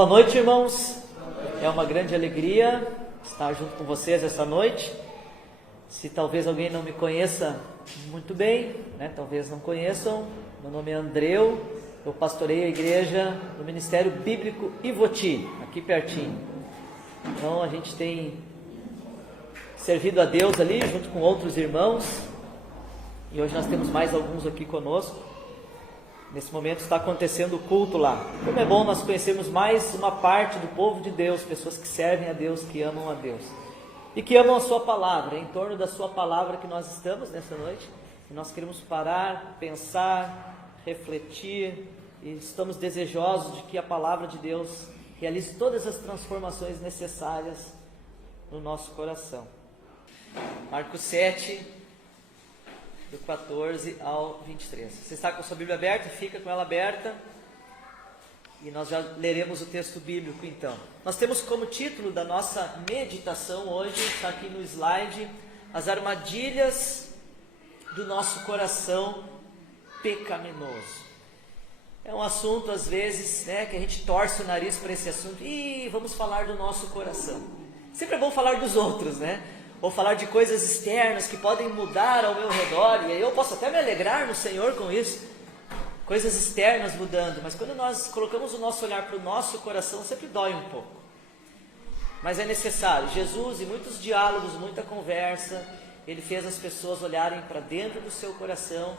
Boa noite, irmãos. É uma grande alegria estar junto com vocês esta noite. Se talvez alguém não me conheça muito bem, talvez não conheçam, meu nome é Andreu, eu pastoreio a igreja do Ministério Bíblico Ivoti, aqui pertinho. Então a gente tem servido a Deus ali junto com outros irmãos, e hoje nós temos mais alguns aqui conosco. Nesse momento está acontecendo o culto lá. Como é bom nós conhecermos mais uma parte do povo de Deus, pessoas que servem a Deus, que amam a Deus e que amam a sua palavra. É em torno da sua palavra que nós estamos nessa noite, e nós queremos parar, pensar, refletir, e estamos desejosos de que a palavra de Deus realize todas as transformações necessárias no nosso coração. Marcos 7, do 14 ao 23. Você está com a sua Bíblia aberta? Fica com ela aberta. E nós já leremos o texto bíblico então. Nós temos como título da nossa meditação hoje, está aqui no slide, as armadilhas do nosso coração pecaminoso. É um assunto às vezes, que a gente torce o nariz para esse assunto. Vamos falar do nosso coração. Sempre é bom falar dos outros, ou falar de coisas externas que podem mudar ao meu redor, e aí eu posso até me alegrar no Senhor com isso, coisas externas mudando, mas quando nós colocamos o nosso olhar para o nosso coração, sempre dói um pouco, mas é necessário. Jesus, em muitos diálogos, muita conversa, ele fez as pessoas olharem para dentro do seu coração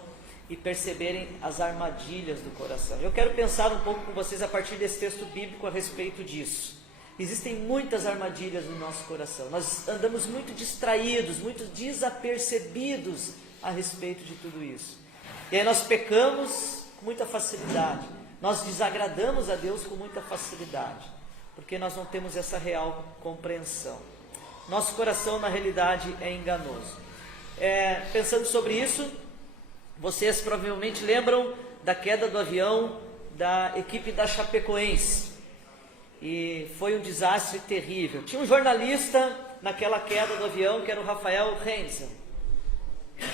e perceberem as armadilhas do coração. Eu quero pensar um pouco com vocês a partir desse texto bíblico a respeito disso. Existem muitas armadilhas no nosso coração. Nós andamos muito distraídos, muito desapercebidos a respeito de tudo isso. E aí nós pecamos com muita facilidade. Nós desagradamos a Deus com muita facilidade, porque nós não temos essa real compreensão. Nosso coração, na realidade, é enganoso. Pensando sobre isso, vocês provavelmente lembram da queda do avião da equipe da Chapecoense. E foi um desastre terrível. Tinha um jornalista naquela queda do avião, que era o Rafael Heinzel.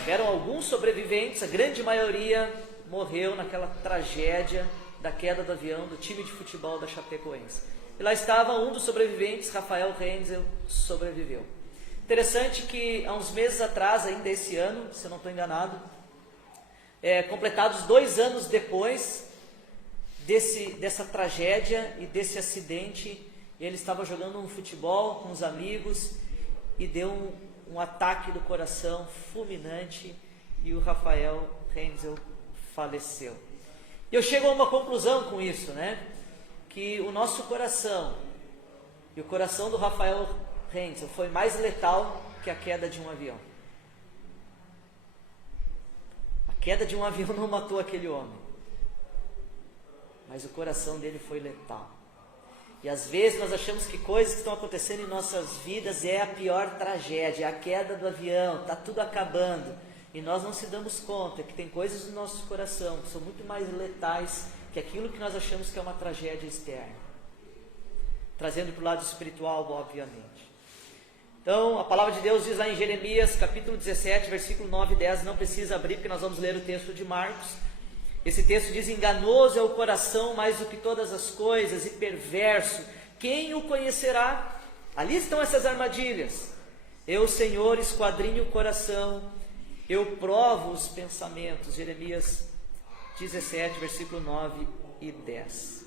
Eram alguns sobreviventes, a grande maioria morreu naquela tragédia da queda do avião do time de futebol da Chapecoense. E lá estava um dos sobreviventes, Rafael Heinzel, sobreviveu. Interessante que há uns meses atrás, ainda esse ano, se eu não estou enganado, completados 2 anos depois dessa tragédia e desse acidente, ele estava jogando um futebol com os amigos e deu um ataque do coração fulminante e o Rafael Heinzel faleceu. E eu chego a uma conclusão com isso, que o nosso coração e o coração do Rafael Heinzel foi mais letal que a queda de um avião. A queda de um avião não matou aquele homem, mas o coração dele foi letal. E às vezes nós achamos que coisas que estão acontecendo em nossas vidas é a pior tragédia, é a queda do avião, está tudo acabando. E nós não se damos conta que tem coisas no nosso coração que são muito mais letais que aquilo que nós achamos que é uma tragédia externa. Trazendo para o lado espiritual, obviamente. Então, a palavra de Deus diz lá em Jeremias, capítulo 17, versículo 9 e 10, não precisa abrir porque nós vamos ler o texto de Marcos. Esse texto diz: enganoso é o coração mais do que todas as coisas e perverso, quem o conhecerá? Ali estão essas armadilhas. Eu, Senhor, esquadrinho o coração, eu provo os pensamentos. Jeremias 17, versículo 9 e 10.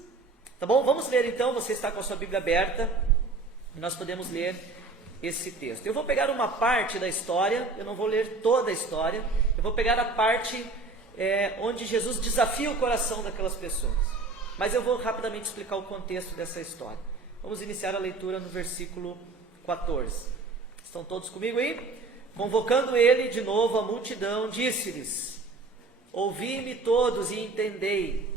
Tá bom? Vamos ler então. Você está com a sua Bíblia aberta e nós podemos ler esse texto. Eu vou pegar uma parte da história, eu não vou ler toda a história, eu vou pegar a parte onde Jesus desafia o coração daquelas pessoas. Mas eu vou rapidamente explicar o contexto dessa história. Vamos iniciar a leitura no versículo 14. Estão todos comigo aí? Convocando ele de novo a multidão, disse-lhes: ouvi-me todos e entendei.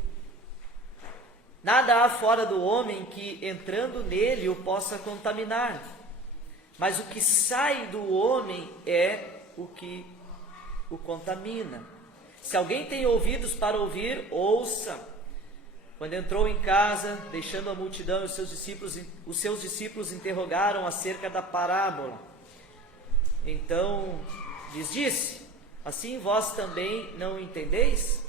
Nada há fora do homem que, entrando nele, o possa contaminar. Mas o que sai do homem é o que o contamina. Se alguém tem ouvidos para ouvir, ouça. Quando entrou em casa, deixando a multidão e os seus discípulos interrogaram acerca da parábola. Então lhes disse: assim vós também não entendeis?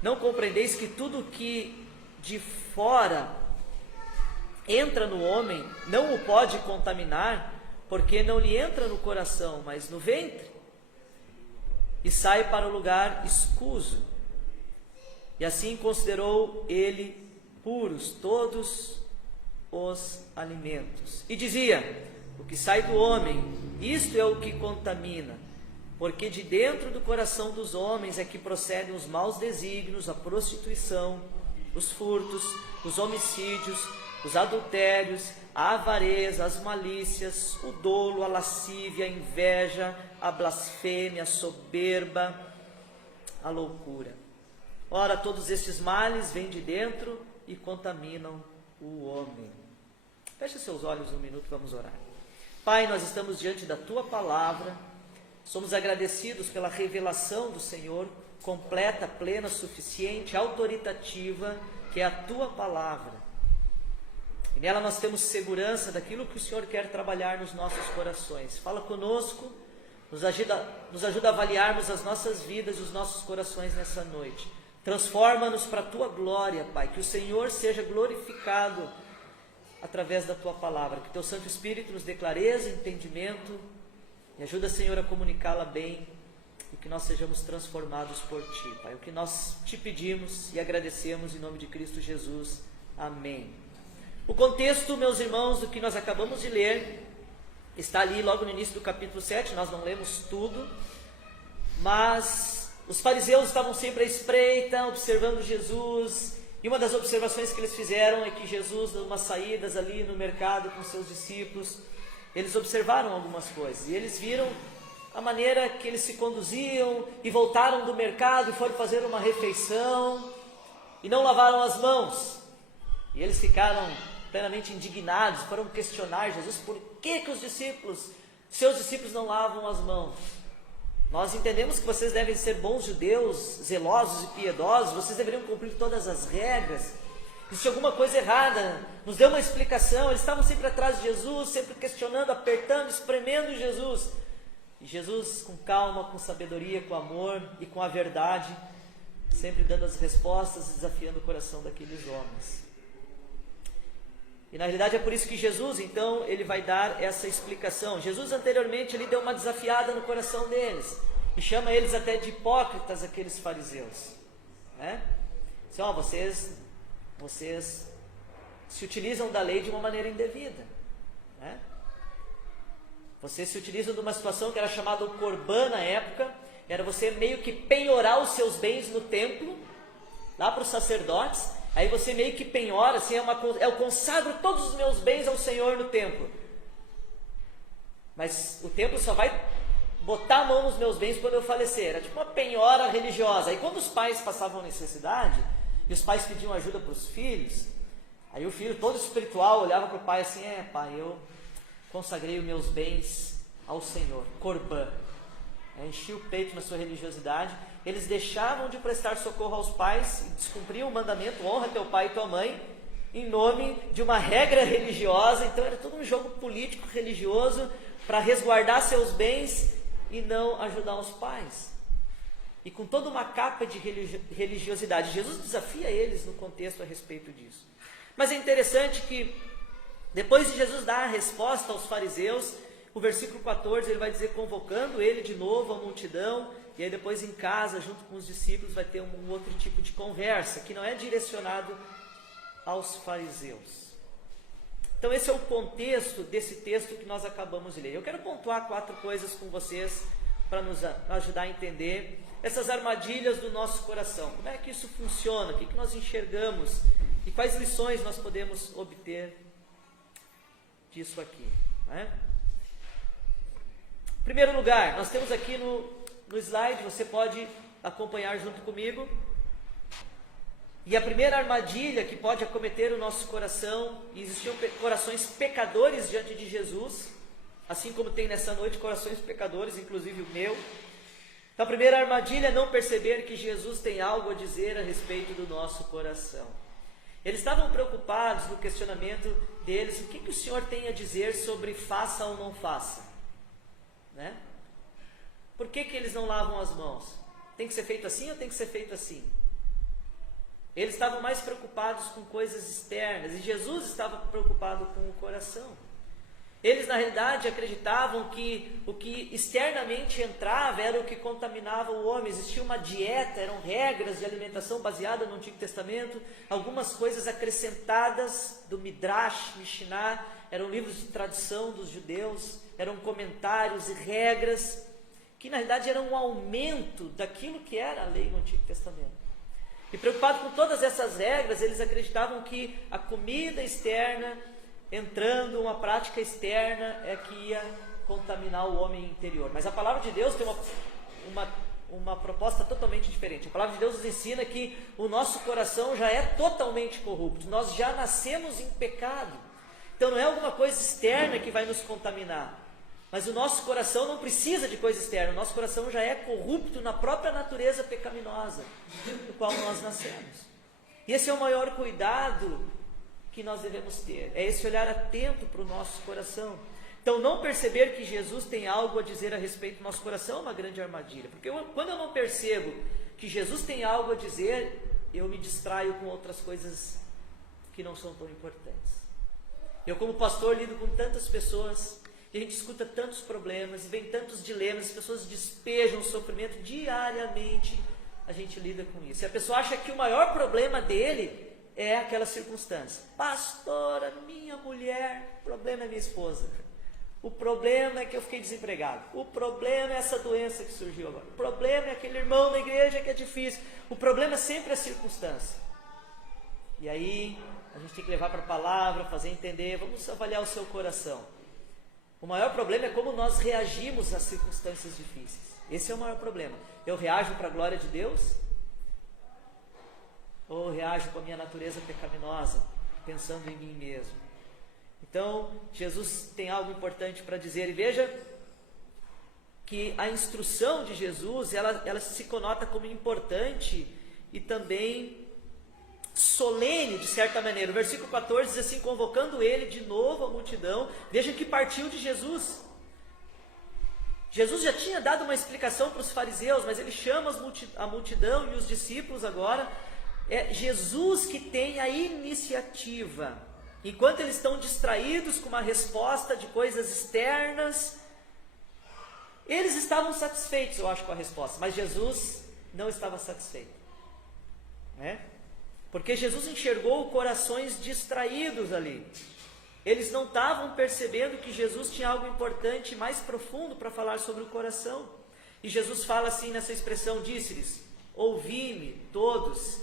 Não compreendeis que tudo que de fora entra no homem, não o pode contaminar, porque não lhe entra no coração, mas no ventre, e sai para o lugar escuso. E assim considerou ele puros todos os alimentos. E dizia: o que sai do homem, isto é o que contamina, porque de dentro do coração dos homens é que procedem os maus desígnios, a prostituição, os furtos, os homicídios, os adultérios, a avareza, as malícias, o dolo, a lascívia, a inveja, a blasfêmia, a soberba, a loucura. Ora, todos estes males vêm de dentro e contaminam o homem. Feche seus olhos um minuto, vamos orar. Pai, nós estamos diante da Tua Palavra, somos agradecidos pela revelação do Senhor, completa, plena, suficiente, autoritativa, que é a Tua Palavra. E nela nós temos segurança daquilo que o Senhor quer trabalhar nos nossos corações. Fala conosco, nos ajuda a avaliarmos as nossas vidas e os nossos corações nessa noite. Transforma-nos para a Tua glória, Pai, que o Senhor seja glorificado através da Tua Palavra, que Teu Santo Espírito nos dê clareza, entendimento, e ajuda, Senhor, a comunicá-la bem, e que nós sejamos transformados por Ti, Pai. O que nós Te pedimos e agradecemos em nome de Cristo Jesus. Amém. O contexto, meus irmãos, do que nós acabamos de ler, está ali logo no início do capítulo 7, nós não lemos tudo, mas os fariseus estavam sempre à espreita, observando Jesus, e uma das observações que eles fizeram é que Jesus, numas saídas ali no mercado com seus discípulos, eles observaram algumas coisas, e eles viram a maneira que eles se conduziam, e voltaram do mercado e foram fazer uma refeição, e não lavaram as mãos, e eles ficaram plenamente indignados, foram questionar Jesus, por que os discípulos, seus discípulos não lavam as mãos? Nós entendemos que vocês devem ser bons judeus, zelosos e piedosos, vocês deveriam cumprir todas as regras, existe alguma coisa errada, nos deu uma explicação. Eles estavam sempre atrás de Jesus, sempre questionando, apertando, espremendo Jesus, e Jesus com calma, com sabedoria, com amor e com a verdade, sempre dando as respostas e desafiando o coração daqueles homens. E na realidade é por isso que Jesus, então, ele vai dar essa explicação. Jesus anteriormente ele deu uma desafiada no coração deles, e chama eles até de hipócritas, aqueles fariseus, né? Assim, ó, vocês se utilizam da lei de uma maneira indevida, né? Vocês se utilizam de uma situação que era chamada o Corbã na época, era você meio que penhorar os seus bens no templo, lá para os sacerdotes. Aí você meio que penhora, assim, eu consagro todos os meus bens ao Senhor no templo. Mas o templo só vai botar a mão nos meus bens quando eu falecer. Era tipo uma penhora religiosa. Aí quando os pais passavam necessidade, e os pais pediam ajuda para os filhos, aí o filho todo espiritual olhava para o pai assim: pai, eu consagrei os meus bens ao Senhor, Corbã. Enchia o peito na sua religiosidade. Eles deixavam de prestar socorro aos pais e descumpriam o mandamento: honra teu pai e tua mãe, em nome de uma regra religiosa. Então era todo um jogo político religioso para resguardar seus bens e não ajudar os pais, e com toda uma capa de religiosidade. Jesus desafia eles no contexto a respeito disso. Mas é interessante que depois de Jesus dar a resposta aos fariseus, o versículo 14 ele vai dizer, convocando ele de novo a multidão, e aí depois em casa, junto com os discípulos, vai ter um outro tipo de conversa, que não é direcionado aos fariseus. Então esse é o contexto desse texto que nós acabamos de ler. Eu quero pontuar 4 coisas com vocês, para nos ajudar a entender essas armadilhas do nosso coração. Como é que isso funciona? O que nós enxergamos? E quais lições nós podemos obter disso aqui, né? Em primeiro lugar, nós temos aqui no slide, você pode acompanhar junto comigo. E a primeira armadilha que pode acometer o nosso coração, e existiam corações pecadores diante de Jesus, assim como tem nessa noite corações pecadores, inclusive o meu. Então a primeira armadilha é não perceber que Jesus tem algo a dizer a respeito do nosso coração. Eles estavam preocupados no questionamento deles: o que o Senhor tem a dizer sobre faça ou não faça? Né? Por que eles não lavam as mãos? Tem que ser feito assim ou tem que ser feito assim? Eles estavam mais preocupados com coisas externas, e Jesus estava preocupado com o coração. Eles, na realidade, acreditavam que o que externamente entrava era o que contaminava o homem. Existia uma dieta, eram regras de alimentação baseada no Antigo Testamento, algumas coisas acrescentadas do Midrash, Mishnah, eram livros de tradução dos judeus, eram comentários e regras, que na realidade eram um aumento daquilo que era a lei no Antigo Testamento. E preocupado com todas essas regras, eles acreditavam que a comida externa, entrando uma prática externa, é que ia contaminar o homem interior. Mas a palavra de Deus tem uma proposta totalmente diferente. A palavra de Deus nos ensina que o nosso coração já é totalmente corrupto. Nós já nascemos em pecado. Então não é alguma coisa externa que vai nos contaminar. Mas o nosso coração não precisa de coisa externa. O nosso coração já é corrupto na própria natureza pecaminosa do qual nós nascemos. E esse é o maior cuidado que nós devemos ter. É esse olhar atento para o nosso coração. Então, não perceber que Jesus tem algo a dizer a respeito do nosso coração é uma grande armadilha. Porque quando eu não percebo que Jesus tem algo a dizer, eu me distraio com outras coisas que não são tão importantes. Eu, como pastor, lido com tantas pessoas, e a gente escuta tantos problemas, e vem tantos dilemas, as pessoas despejam sofrimento diariamente, a gente lida com isso. E a pessoa acha que o maior problema dele é aquela circunstância. Pastora, minha mulher, o problema é minha esposa. O problema é que eu fiquei desempregado. O problema é essa doença que surgiu agora. O problema é aquele irmão da igreja que é difícil. O problema é sempre a circunstância. E aí, a gente tem que levar para a palavra, fazer entender, vamos avaliar o seu coração. O maior problema é como nós reagimos às circunstâncias difíceis. Esse é o maior problema. Eu reajo para a glória de Deus? Ou reajo com a minha natureza pecaminosa, pensando em mim mesmo? Então, Jesus tem algo importante para dizer. E veja que a instrução de Jesus, ela se conota como importante e também solene, de certa maneira. O versículo 14 diz assim: convocando ele de novo a multidão. Veja que partiu de Jesus. Jesus já tinha dado uma explicação para os fariseus, mas ele chama a multidão e os discípulos agora. É Jesus que tem a iniciativa. Enquanto eles estão distraídos com uma resposta de coisas externas, eles estavam satisfeitos, eu acho, com a resposta, mas Jesus não estava satisfeito, né? Porque Jesus enxergou corações distraídos ali. Eles não estavam percebendo que Jesus tinha algo importante, mais profundo para falar sobre o coração. E Jesus fala assim nessa expressão, disse-lhes: ouvi-me todos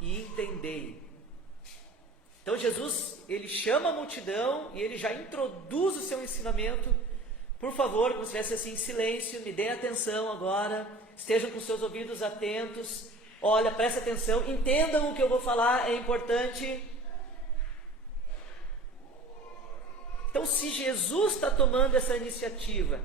e entendei. Então Jesus, ele chama a multidão e ele já introduz o seu ensinamento. Por favor, como se estivesse assim em silêncio, me dê atenção agora, estejam com seus ouvidos atentos, olha, preste atenção, entendam o que eu vou falar, é importante. Então, se Jesus está tomando essa iniciativa,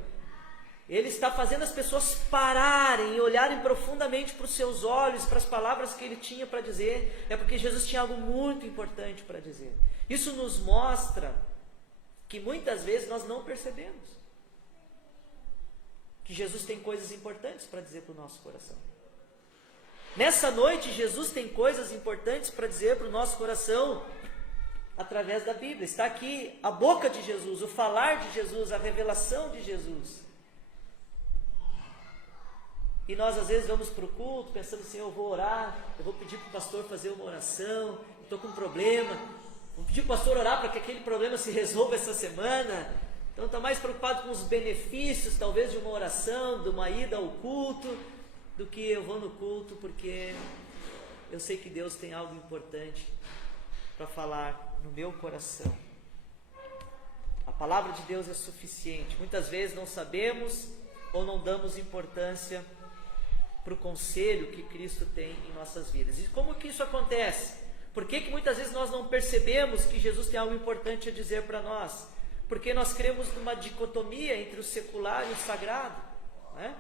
ele está fazendo as pessoas pararem e olharem profundamente para os seus olhos, para as palavras que ele tinha para dizer, é porque Jesus tinha algo muito importante para dizer. Isso nos mostra que muitas vezes nós não percebemos que Jesus tem coisas importantes para dizer para o nosso coração. Nessa noite, Jesus tem coisas importantes para dizer para o nosso coração através da Bíblia. Está aqui a boca de Jesus, o falar de Jesus, a revelação de Jesus. E nós às vezes vamos para o culto pensando assim: eu vou orar, eu vou pedir para o pastor fazer uma oração, estou com um problema, vou pedir para o pastor orar para que aquele problema se resolva essa semana. Então está mais preocupado com os benefícios talvez de uma oração, de uma ida ao culto, do que eu vou no culto porque eu sei que Deus tem algo importante para falar no meu coração. A palavra de Deus é suficiente. Muitas vezes não sabemos ou não damos importância para o conselho que Cristo tem em nossas vidas. E como que isso acontece? Por que muitas vezes nós não percebemos que Jesus tem algo importante a dizer para nós? Porque nós cremos numa dicotomia entre o secular e o sagrado, né?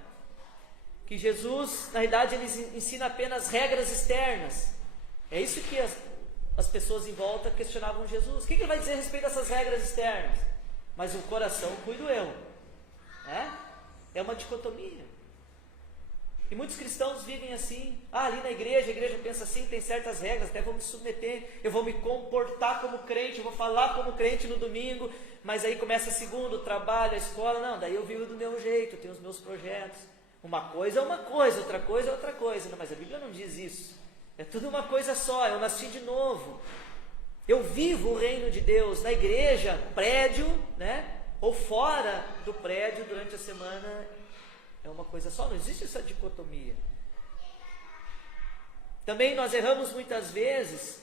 Que Jesus, na realidade, ele ensina apenas regras externas. É isso que as pessoas em volta questionavam Jesus. O que ele vai dizer a respeito dessas regras externas? Mas o coração cuido eu, né? É uma dicotomia. E muitos cristãos vivem assim, ali na igreja, a igreja pensa assim, tem certas regras, até vou me submeter, eu vou me comportar como crente, eu vou falar como crente no domingo, mas aí começa a segunda, o trabalho, a escola, não, daí eu vivo do meu jeito, eu tenho os meus projetos. Uma coisa é uma coisa, outra coisa é outra coisa, não, mas a Bíblia não diz isso. É tudo uma coisa só, eu nasci de novo. Eu vivo o reino de Deus na igreja, prédio, né? Ou fora do prédio durante a semana. É uma coisa só, não existe essa dicotomia. Também nós erramos muitas vezes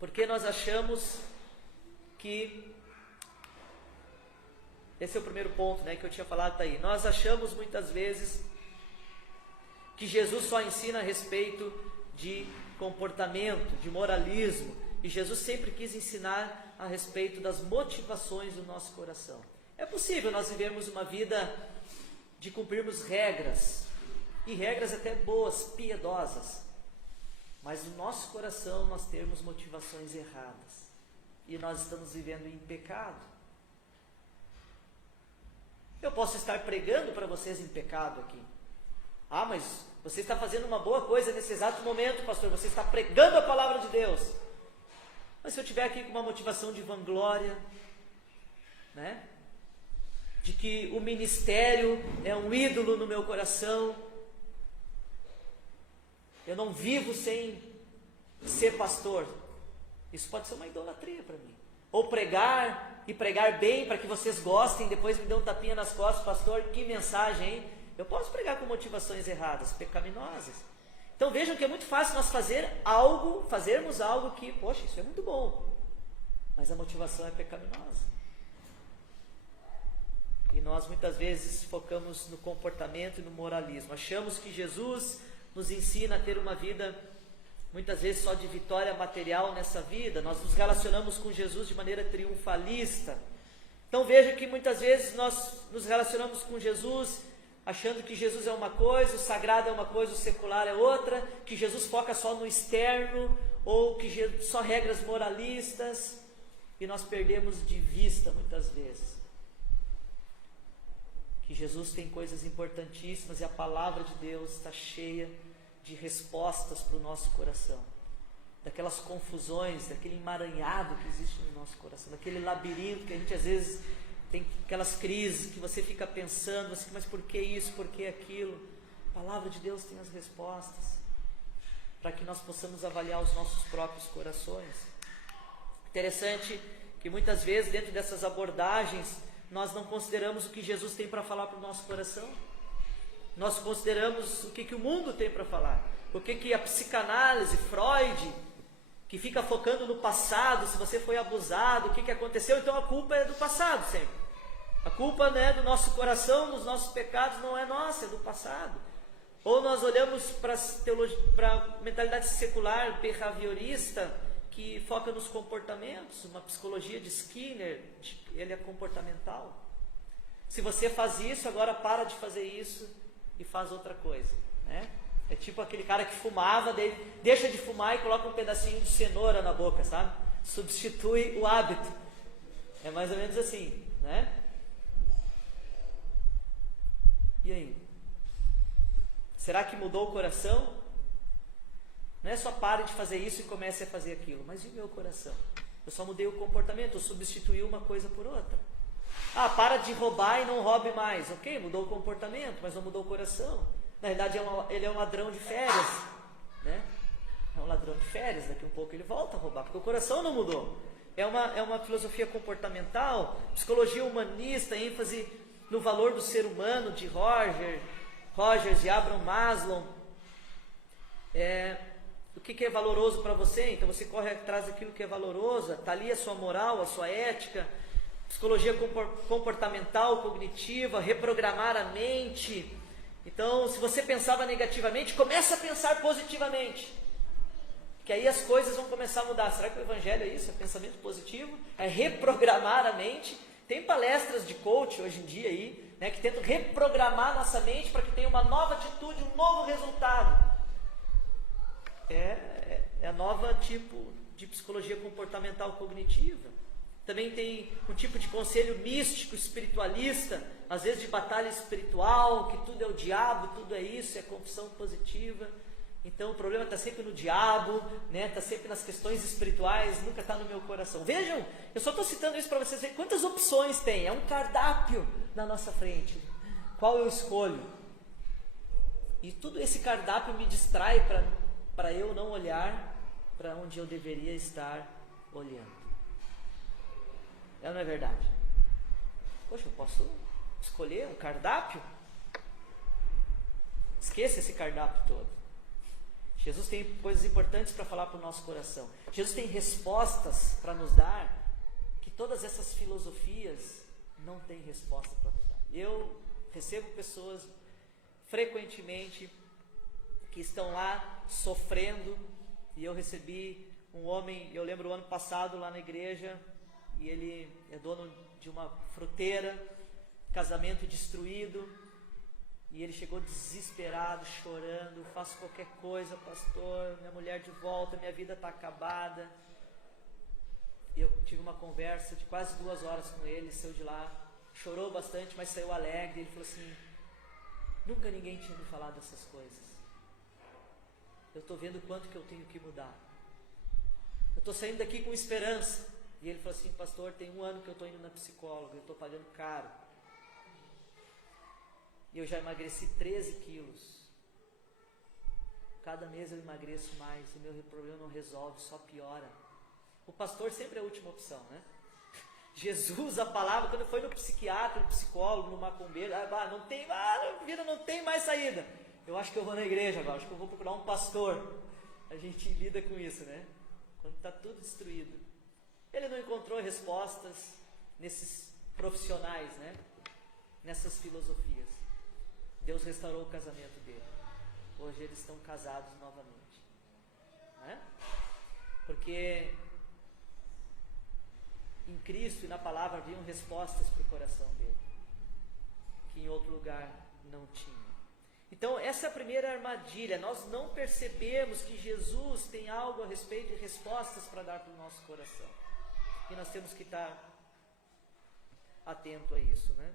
porque nós achamos que, esse é o primeiro ponto, né, que eu tinha falado, tá aí. Nós achamos muitas vezes que Jesus só ensina a respeito de comportamento, de moralismo, e Jesus sempre quis ensinar a respeito das motivações do nosso coração. É possível nós vivermos uma vida de cumprirmos regras, e regras até boas, piedosas, mas no nosso coração nós temos motivações erradas, e nós estamos vivendo em pecado. Eu posso estar pregando para vocês em pecado aqui. Mas você está fazendo uma boa coisa nesse exato momento, pastor, você está pregando a palavra de Deus. Mas se eu estiver aqui com uma motivação de vanglória, né? De que o ministério é um ídolo no meu coração, eu não vivo sem ser pastor, isso pode ser uma idolatria para mim. Ou pregar, e pregar bem para que vocês gostem, depois me dão um tapinha nas costas, pastor, que mensagem, hein? Eu posso pregar com motivações erradas, pecaminosas. Então vejam que é muito fácil nós fazermos algo que, poxa, isso é muito bom, mas a motivação é pecaminosa. E nós muitas vezes focamos no comportamento e no moralismo. Achamos que Jesus nos ensina a ter uma vida, muitas vezes só de vitória material nessa vida. Nós nos relacionamos com Jesus de maneira triunfalista. Então veja que muitas vezes nós nos relacionamos com Jesus achando que Jesus é uma coisa, o sagrado é uma coisa, o secular é outra, que Jesus foca só no externo, ou que só regras moralistas, e nós perdemos de vista muitas vezes que Jesus tem coisas importantíssimas, e a palavra de Deus está cheia de respostas para o nosso coração, daquelas confusões, daquele emaranhado que existe no nosso coração, daquele labirinto que a gente às vezes tem aquelas crises que você fica pensando assim, mas por que isso, por que aquilo? A palavra de Deus tem as respostas para que nós possamos avaliar os nossos próprios corações. Interessante que muitas vezes dentro dessas abordagens nós não consideramos o que Jesus tem para falar para o nosso coração. Nós consideramos o que o mundo tem para falar, o que a psicanálise, Freud, que fica focando no passado, se você foi abusado, o que aconteceu, então a culpa é do passado sempre. A culpa, né, do nosso coração, dos nossos pecados, não é nossa, é do passado. Ou nós olhamos para a mentalidade secular, behaviorista, que foca nos comportamentos, uma psicologia de Skinner, ele é comportamental. Se você faz isso, agora para de fazer isso e faz outra coisa, né? É tipo aquele cara que fumava, deixa de fumar e coloca um pedacinho de cenoura na boca, sabe? Substitui o hábito. É mais ou menos assim, né? E aí? Será que mudou o coração? Não é só pare de fazer isso e comece a fazer aquilo, mas e o meu coração? Eu só mudei o comportamento, eu substituí uma coisa por outra. Para de roubar e não roube mais. Ok, mudou o comportamento, mas não mudou o coração. Na verdade, ele é um ladrão de férias, né? É um ladrão de férias, daqui um pouco ele volta a roubar, porque o coração não mudou. É uma filosofia comportamental, psicologia humanista, ênfase no valor do ser humano, de Rogers e Abraham Maslow. O que é valoroso para você? Então você corre atrás daquilo que é valoroso, está ali a sua moral, a sua ética. Psicologia comportamental, cognitiva, reprogramar a mente. Então, se você pensava negativamente, começa a pensar positivamente, que aí as coisas vão começar a mudar. Será que o evangelho é isso? É pensamento positivo? É reprogramar a mente? Tem palestras de coach hoje em dia aí, né, que tentam reprogramar nossa mente para que tenha uma nova atitude, um novo resultado. É a nova tipo de psicologia comportamental cognitiva. também tem um tipo de conselho místico, espiritualista, às vezes de batalha espiritual, que tudo é o diabo, tudo é isso, é confissão positiva. Então o problema está sempre no diabo, né? Está sempre nas questões espirituais, nunca está no meu coração. Vejam, eu só estou citando isso para vocês verem quantas opções tem, é um cardápio na nossa frente. Qual eu escolho? E tudo esse cardápio me distrai para eu não olhar para onde eu deveria estar olhando. É ou não é verdade? Poxa, eu posso escolher um cardápio? Esqueça esse cardápio todo. Jesus tem coisas importantes para falar para o nosso coração. Jesus tem respostas para nos dar que todas essas filosofias não têm resposta para nos dar. Eu recebo pessoas frequentemente que estão lá sofrendo, e eu recebi um homem, eu lembro o ano passado lá na igreja, e ele é dono de uma fruteira, casamento destruído, e ele chegou desesperado, chorando, faço qualquer coisa, pastor, minha mulher de volta, minha vida está acabada. E eu tive uma conversa de quase 2 horas com ele, saiu de lá, chorou bastante, mas saiu alegre. Ele falou assim: nunca ninguém tinha me falado dessas coisas. Eu estou vendo o quanto que eu tenho que mudar. Eu estou saindo daqui com esperança. E ele falou assim: pastor, tem 1 ano que eu estou indo na psicóloga, eu estou pagando caro. E eu já emagreci 13 quilos. Cada mês eu emagreço mais, o meu problema não resolve, só piora. O pastor sempre é a última opção, né? Jesus, a palavra, quando foi no psiquiatra, no psicólogo, no macumbeiro, vida não tem mais saída. Eu acho que eu vou na igreja agora, acho que eu vou procurar um pastor. A gente lida com isso, né? Quando está tudo destruído. Ele não encontrou respostas nesses profissionais, né? Nessas filosofias. Deus restaurou o casamento dele. Hoje eles estão casados novamente, né? Porque em Cristo e na palavra haviam respostas para o coração dele, que em outro lugar não tinha. Então essa é a primeira armadilha. Nós não percebemos que Jesus tem algo a respeito de respostas para dar para o nosso coração. E nós temos que estar atento a isso, né?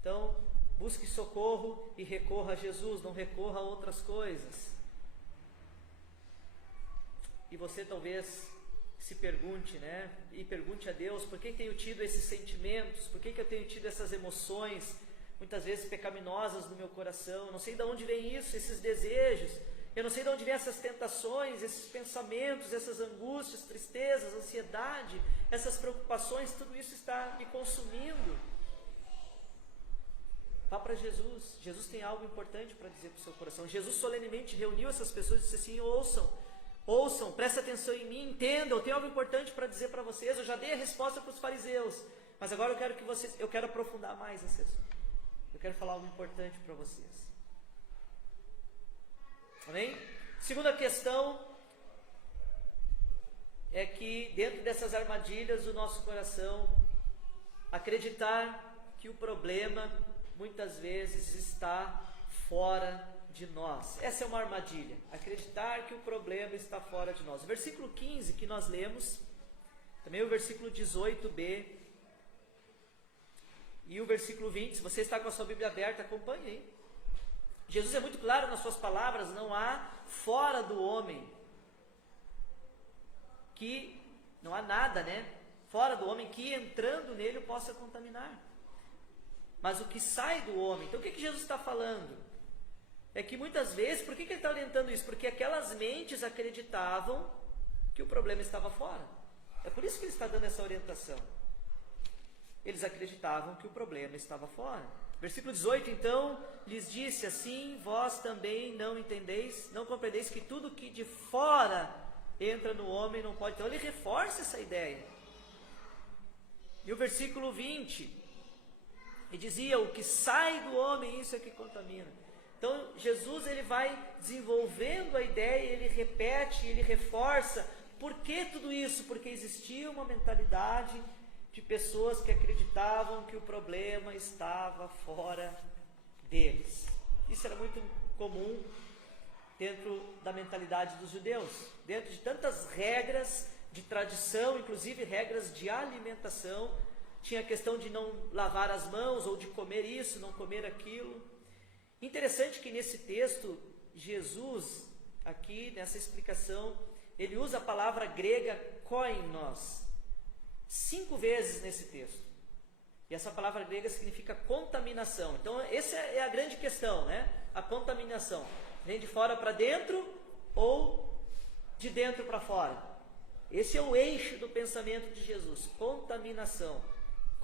Então, busque socorro e recorra a Jesus, não recorra a outras coisas. E você talvez se pergunte, né? E pergunte a Deus: por que tenho tido esses sentimentos? Por que eu tenho tido essas emoções, muitas vezes pecaminosas no meu coração? Eu não sei de onde vem isso, esses desejos. Eu não sei de onde vem essas tentações, esses pensamentos, essas angústias, tristezas, ansiedade, essas preocupações. Tudo isso está me consumindo. Vá para Jesus. Jesus tem algo importante para dizer para o seu coração. Jesus solenemente reuniu essas pessoas e disse assim: ouçam, prestem atenção em mim, entendam, eu tenho algo importante para dizer para vocês. Eu já dei a resposta para os fariseus, mas agora eu quero aprofundar mais esse assunto. Eu quero falar algo importante para vocês. Amém? Segunda questão é que dentro dessas armadilhas do nosso coração, acreditar que o problema muitas vezes está fora de nós. Essa é uma armadilha, acreditar que o problema está fora de nós. O versículo 15 que nós lemos, também o versículo 18b e o versículo 20, se você está com a sua Bíblia aberta, acompanhe aí. Jesus é muito claro nas suas palavras: não há fora do homem não há nada, né? Fora do homem que entrando nele possa contaminar. Mas o que sai do homem. Então o que Jesus está falando? É que muitas vezes, por que ele está orientando isso? Porque aquelas mentes acreditavam que o problema estava fora. É por isso que ele está dando essa orientação. Eles acreditavam que o problema estava fora. Versículo 18, então, lhes disse: assim vós também não entendeis, não compreendeis que tudo que de fora entra no homem não pode. Então ele reforça essa ideia. E o versículo 20, ele dizia: o que sai do homem, isso é que contamina. Então Jesus, ele vai desenvolvendo a ideia, ele repete, ele reforça. Por que tudo isso? Porque existia uma mentalidade de pessoas que acreditavam que o problema estava fora deles. Isso era muito comum dentro da mentalidade dos judeus. Dentro de tantas regras, de tradição, inclusive regras de alimentação. Tinha a questão de não lavar as mãos, ou de comer isso, não comer aquilo. Interessante que nesse texto, Jesus, aqui nessa explicação, ele usa a palavra grega koinos, 5 vezes nesse texto. E essa palavra grega significa contaminação. Então essa é a grande questão, né? A contaminação. Vem de fora para dentro ou de dentro para fora. Esse é o eixo do pensamento de Jesus. Contaminação.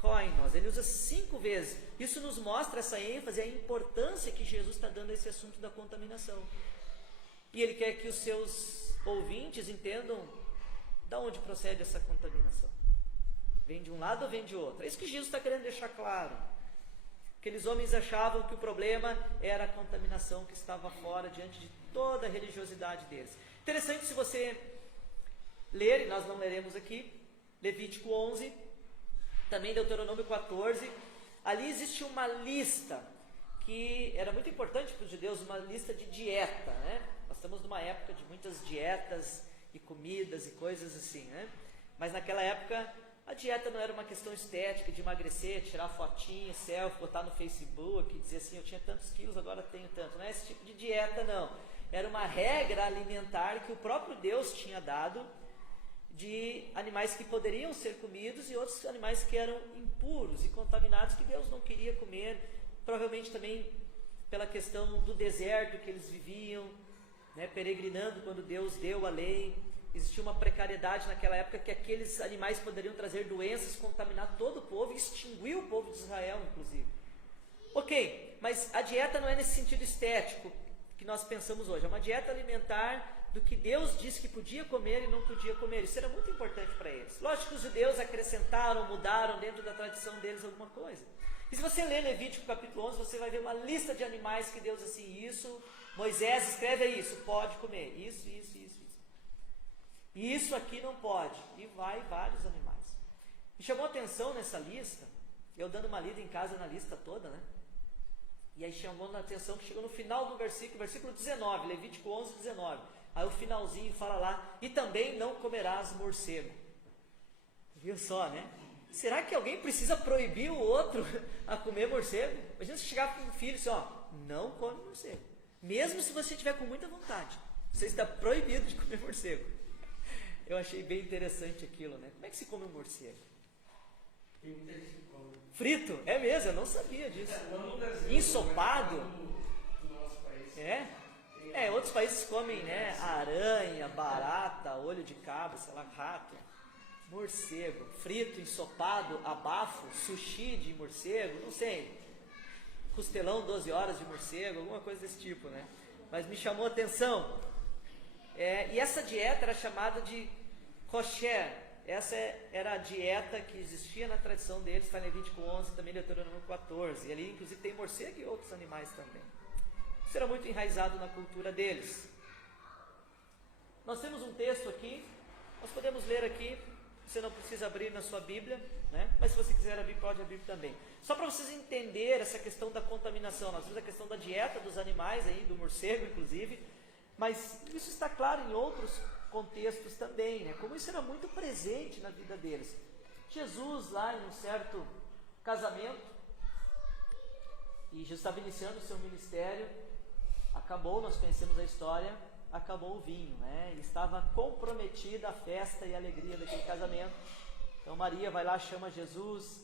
Koinos. Ele usa 5 vezes. Isso nos mostra essa ênfase, a importância que Jesus está dando a esse assunto da contaminação. E ele quer que os seus ouvintes entendam de onde procede essa contaminação. Vem de um lado ou vem de outro? É isso que Jesus está querendo deixar claro. Aqueles homens achavam que o problema era a contaminação que estava fora, diante de toda a religiosidade deles. Interessante, se você ler, e nós não leremos aqui, Levítico 11, também Deuteronômio 14, ali existe uma lista que era muito importante para os judeus, uma lista de dieta, né? Nós estamos numa época de muitas dietas e comidas e coisas assim, né? Mas naquela época a dieta não era uma questão estética, de emagrecer, tirar fotinho, selfie, botar no Facebook, dizer assim, eu tinha tantos quilos, agora tenho tanto. Não é esse tipo de dieta, não. Era uma regra alimentar que o próprio Deus tinha dado, de animais que poderiam ser comidos e outros animais que eram impuros e contaminados, que Deus não queria comer. Provavelmente também pela questão do deserto que eles viviam, né, peregrinando quando Deus deu a lei. Existia uma precariedade naquela época que aqueles animais poderiam trazer doenças, contaminar todo o povo e extinguir o povo de Israel, inclusive. Ok, mas a dieta não é nesse sentido estético que nós pensamos hoje. É uma dieta alimentar do que Deus disse que podia comer e não podia comer. Isso era muito importante para eles. Lógico que os judeus acrescentaram, mudaram dentro da tradição deles alguma coisa. E se você ler Levítico capítulo 11, você vai ver uma lista de animais que Deus assim, isso, Moisés escreve isso, pode comer, isso. E isso aqui não pode. E vai vários animais. Me chamou a atenção nessa lista, eu dando uma lida em casa na lista toda, né? E aí chamou a atenção que chegou no final do versículo 19, Levítico 11, 19. Aí o finalzinho fala lá, e também não comerás morcego. Viu só, né? Será que alguém precisa proibir o outro a comer morcego? Imagina se chegar para um filho e dizer, ó, não come morcego. Mesmo se você tiver com muita vontade, você está proibido de comer morcego. Eu achei bem interessante aquilo, né? Como é que se come um morcego? Frito? É mesmo, eu não sabia disso. Ensopado? Outros países comem, né? Aranha, barata, olho de cabra, sei lá, rato. Morcego, frito, ensopado, abafo, sushi de morcego, não sei. Costelão 12 horas de morcego, alguma coisa desse tipo, né? Mas me chamou a atenção. E essa dieta era chamada de kosher. Essa era a dieta que existia na tradição deles, está em Levítico 11, também Deuteronômio 14. E ali, inclusive, tem morcego e outros animais também. Isso era muito enraizado na cultura deles. Nós temos um texto aqui, nós podemos ler aqui, você não precisa abrir na sua Bíblia, né? Mas se você quiser abrir, pode abrir também. Só para vocês entenderem essa questão da contaminação, nós temos a questão da dieta dos animais, aí, do morcego, inclusive. Mas isso está claro em outros contextos também, né? Como isso era muito presente na vida deles. Jesus, lá em um certo casamento, e Jesus estava iniciando o seu ministério, acabou, nós conhecemos a história, acabou o vinho, né? Ele estava comprometida a festa e a alegria daquele casamento. Então Maria vai lá, chama Jesus,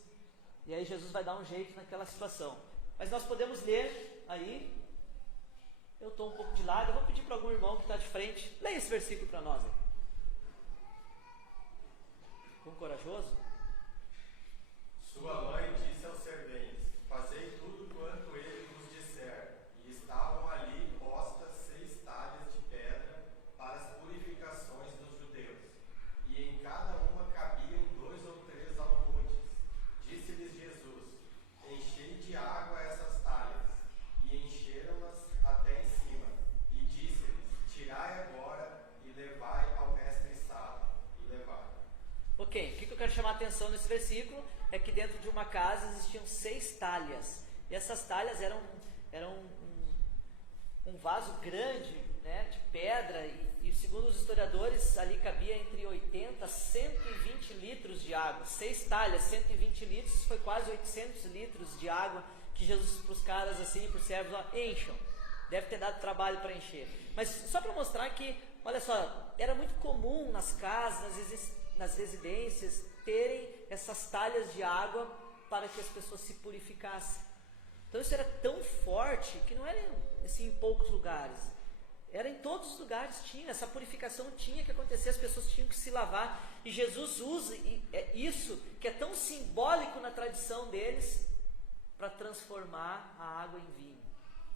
e aí Jesus vai dar um jeito naquela situação. Mas nós podemos ler aí. Eu estou um pouco de lado, eu vou pedir para algum irmão que está de frente, leia esse versículo para nós. Aí. Com corajoso? Sua mãe disse aos serventes, fazei tudo quanto ele vos disser. E estavam ali postas 6 talhas de pedra para as purificações dos judeus. E em cada uma cabiam 2 ou 3 almudes. Disse-lhes Jesus, enchei de água essas talhas. E encheram-nas até em cima, e disse-lhes, tirai agora e levai ao mestre-sala, e levai. Ok, o que eu quero chamar a atenção nesse versículo é que dentro de uma casa existiam 6 talhas, e essas talhas eram um vaso grande, né, de pedra, e se segundo os historiadores, ali cabia entre 80 a 120 litros de água. 6 talhas, 120 litros, foi quase 800 litros de água que Jesus para os caras assim, para os servos, ó, encham. Deve ter dado trabalho para encher. Mas só para mostrar que, olha só, era muito comum nas casas, nas residências, terem essas talhas de água para que as pessoas se purificassem. Então isso era tão forte que não era assim em poucos lugares. Era em todos os lugares, tinha, essa purificação tinha que acontecer, as pessoas tinham que se lavar. E Jesus usa isso, que é tão simbólico na tradição deles, para transformar a água em vinho.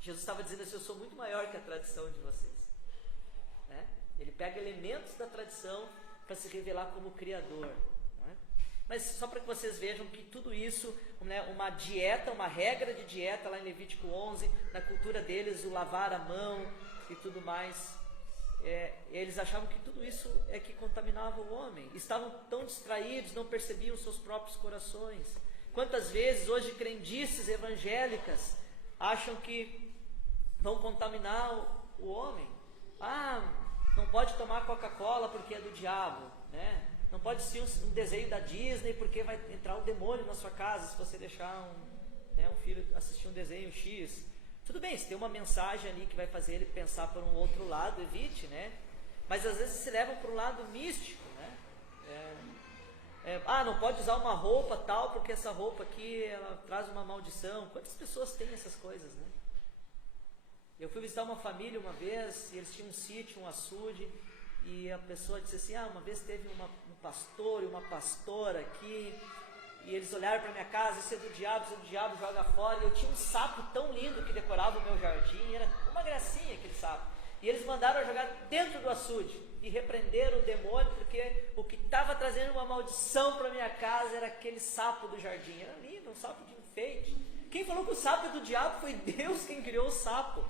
Jesus estava dizendo assim, eu sou muito maior que a tradição de vocês. Né? Ele pega elementos da tradição para se revelar como Criador. Né? Mas só para que vocês vejam que tudo isso, né, uma dieta, uma regra de dieta lá em Levítico 11, na cultura deles, o lavar a mão e tudo mais, eles achavam que tudo isso é que contaminava o homem. Estavam tão distraídos, não percebiam seus próprios corações. Quantas vezes hoje crendices evangélicas acham que vão contaminar o homem? Não pode tomar Coca-Cola porque é do diabo, né? Não pode ser um desenho da Disney porque vai entrar o demônio na sua casa se você deixar um filho assistir um desenho X. Tudo bem, se tem uma mensagem ali que vai fazer ele pensar por um outro lado, evite, né? Mas às vezes se levam para um lado místico, né? Não pode usar uma roupa tal porque essa roupa aqui ela traz uma maldição. Quantas pessoas têm essas coisas, né? Eu fui visitar uma família uma vez, e eles tinham um sítio, um açude, e a pessoa disse assim, uma vez teve um pastor e uma pastora aqui, e eles olharam para minha casa, isso é do diabo, joga fora. E eu tinha um sapo tão lindo que decorava o meu jardim, era uma gracinha aquele sapo. E eles mandaram eu jogar dentro do açude e repreenderam o demônio, porque o que estava trazendo uma maldição para minha casa era aquele sapo do jardim. Era lindo, um sapo de enfeite. Quem falou que o sapo é do diabo foi Deus quem criou o sapo.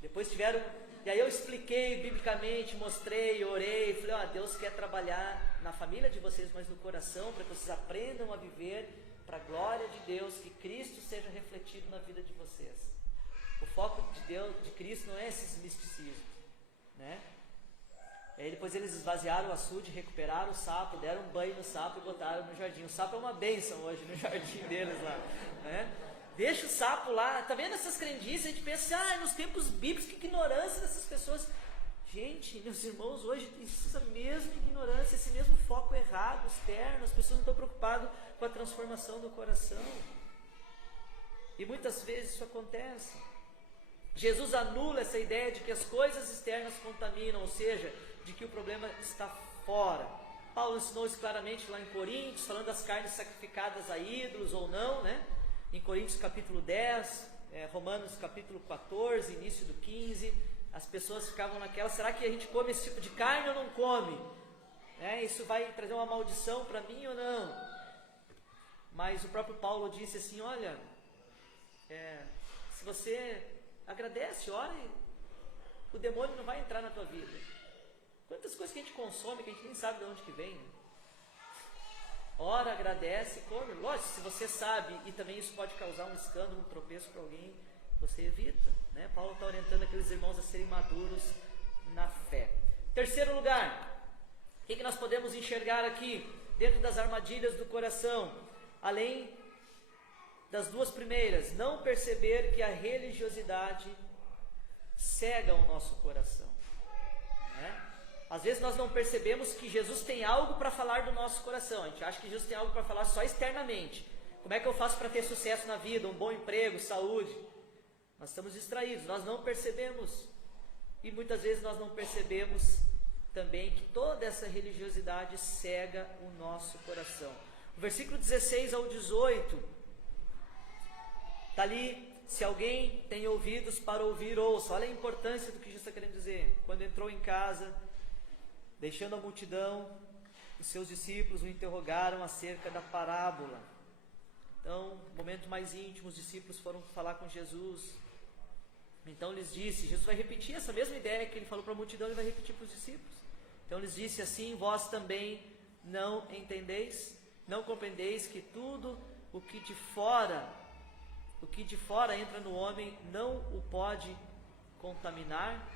Depois tiveram... E aí eu expliquei biblicamente, mostrei, orei, falei, Deus quer trabalhar na família de vocês, mas no coração, para que vocês aprendam a viver para a glória de Deus, que Cristo seja refletido na vida de vocês. O foco de Deus, de Cristo, não é esses misticismos, né? E aí depois eles esvaziaram o açude, recuperaram o sapo, deram um banho no sapo e botaram no jardim. O sapo é uma bênção hoje no jardim deles lá, né? Deixa o sapo lá. Tá vendo essas crendices? A gente pensa, nos tempos bíblicos, que ignorância dessas pessoas. Gente, meus irmãos, hoje tem essa mesma ignorância, esse mesmo foco errado, externo. As pessoas não estão preocupadas com a transformação do coração. E muitas vezes isso acontece. Jesus anula essa ideia de que as coisas externas contaminam, ou seja, de que o problema está fora. Paulo ensinou isso claramente lá em Coríntios, falando das carnes sacrificadas a ídolos ou não, né? Em Coríntios capítulo 10, Romanos capítulo 14, início do 15, as pessoas ficavam naquela, será que a gente come esse tipo de carne ou não come? Isso vai trazer uma maldição para mim ou não? Mas o próprio Paulo disse assim, olha, se você agradece, ora, o demônio não vai entrar na tua vida. Quantas coisas que a gente consome que a gente nem sabe de onde que vem, né? Ora, agradece, come. Lógico, se você sabe, e também isso pode causar um escândalo, um tropeço para alguém, você evita, né? Paulo está orientando aqueles irmãos a serem maduros na fé. Terceiro lugar, o que nós podemos enxergar aqui, dentro das armadilhas do coração? Além das duas primeiras, não perceber que a religiosidade cega o nosso coração, né? Às vezes nós não percebemos que Jesus tem algo para falar do nosso coração. A gente acha que Jesus tem algo para falar só externamente. Como é que eu faço para ter sucesso na vida, um bom emprego, saúde? Nós estamos distraídos, nós não percebemos. E muitas vezes nós não percebemos também que toda essa religiosidade cega o nosso coração. O versículo 16 ao 18, está ali, se alguém tem ouvidos para ouvir, ouça. Olha a importância do que Jesus está querendo dizer. Quando entrou em casa, deixando a multidão, os seus discípulos o interrogaram acerca da parábola. Então, no momento mais íntimo, os discípulos foram falar com Jesus. Então lhes disse, Jesus vai repetir essa mesma ideia que ele falou para a multidão, ele vai repetir para os discípulos. Então lhes disse assim, vós também não entendeis, não compreendeis que tudo o que de fora entra no homem não o pode contaminar,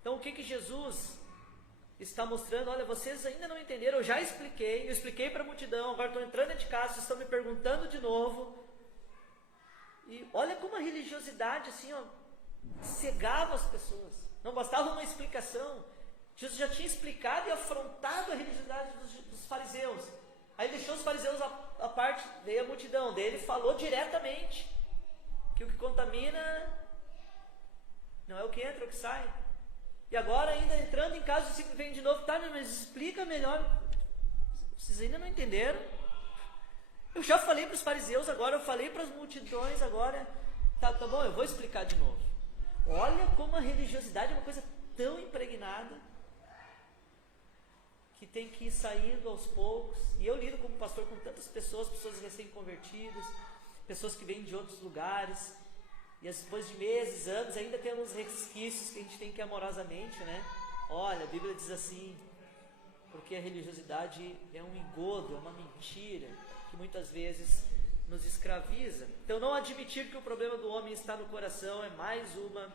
Então o que Jesus está mostrando? Olha, vocês ainda não entenderam, eu expliquei para a multidão, agora estou entrando de casa, vocês estão me perguntando de novo. E olha como a religiosidade assim, ó, cegava as pessoas. Não bastava uma explicação. Jesus já tinha explicado e afrontado a religiosidade dos fariseus. Aí deixou os fariseus à parte, veio a multidão. Daí ele falou diretamente que o que contamina não é o que entra, é o que sai. E agora ainda entrando em casa, o discípulo vem de novo. Tá, mas explica melhor. Vocês ainda não entenderam? Eu já falei para os fariseus agora, eu falei para as multidões agora. Tá bom, eu vou explicar de novo. Olha como a religiosidade é uma coisa tão impregnada que tem que ir saindo aos poucos. E eu lido como pastor com tantas pessoas recém-convertidas, pessoas que vêm de outros lugares, e depois de meses, anos, ainda tem uns resquícios que a gente tem que amorosamente, né? Olha, a Bíblia diz assim, porque a religiosidade é um engodo, é uma mentira, que muitas vezes nos escraviza. Então não admitir que o problema do homem está no coração é mais uma